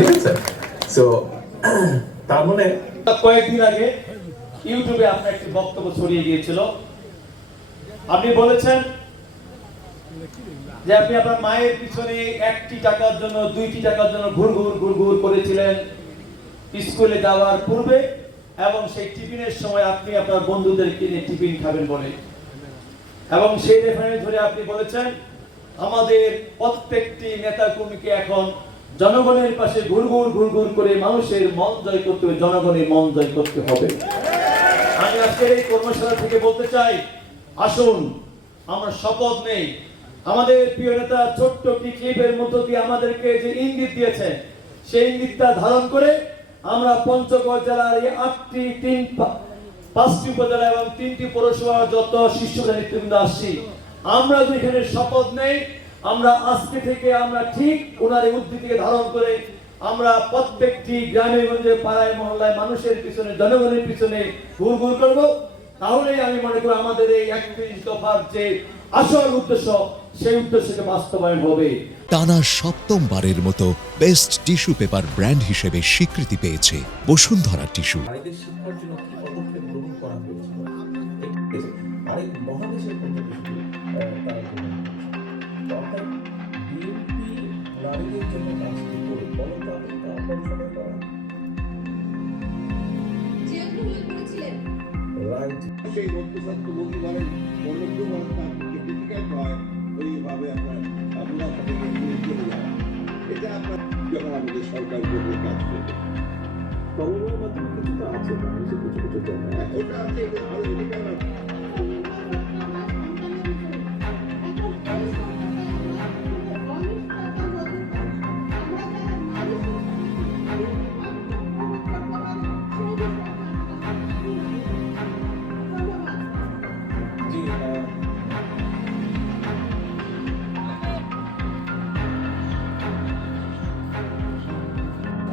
ঠিক আছে? সো তার মানে কয়েকদিন আগে ইউটিউবে আপনার একটি বক্তব্য ছড়িয়ে গিয়েছিল। আপনি বলেছেন যে আপনি আপনার মায়ের পিছনে একটি টাকার জন্য, দুইটি টাকার জন্য ঘুর ঘুর ঘুর ঘুর করেছিলেন স্কুলে যাওয়ার পূর্বে এবং সেই টিফিনের সময় আপনি আপনার বন্ধুদেরকে নিয়ে টিফিন খাবেন বলে। এবং সেই রেফারেন্স ধরে আপনি বলেছেন, আমাদের প্রত্যেকটি নেতা কর্মীকে এখন জনগণের পাশে ঘুরঘুর ঘুরঘুর করে মানুষের মন জয় করতে হবে, জনগণের মন জয় করতে হবে। আমি আজকের এই কর্মশালা থেকে বলতে চাই, আসুন, আমরা শপথ নেই। আমাদের প্রিয় নেতা ছোট্ট একটি ক্লিপের মধ্য দিয়ে আমাদেরকে যে ইঙ্গিত দিয়েছেন সেই ইঙ্গিতটা ধারণ করে আমরা পঞ্চগড় জেলার এই আটটি, তিন পাঁচটি উপজেলা এবং তিনটি পৌরসভার যত শীর্ষ নেতৃবৃন্দ আসছি, আমরা যেখানে শপথ নেই আমরা আজকে থেকে আমরা ঠিক ওনার এই উদ্ধৃতিকে ধারণ করে আমরা প্রত্যেকটি গ্রামে গঞ্জে পাড়ায় মহল্লায় মানুষের পিছনে জনগণের পিছনে ঘুর ঘুর করব। তাহলেই আমি মনে করি আমাদের এই একত্রিশ দফার যে আসল উদ্দেশ্য সেই উদ্দেশ্যকে বাস্তবায়ন হবে। টানা সপ্তমবারের মতো বেস্ট টিস্যু পেপার ব্র্যান্ড হিসেবে স্বীকৃতি পেয়েছে বসুন্ধরা টিস্যু। সেই রক্তস্বাস্থ্য রোগী বলেন অন্যগুলো বলেন তার পক্ষে ডিফিকাল্ট হয় সরকার করবে আছে কিছু কিছু ওটা আছে আরও এদিকে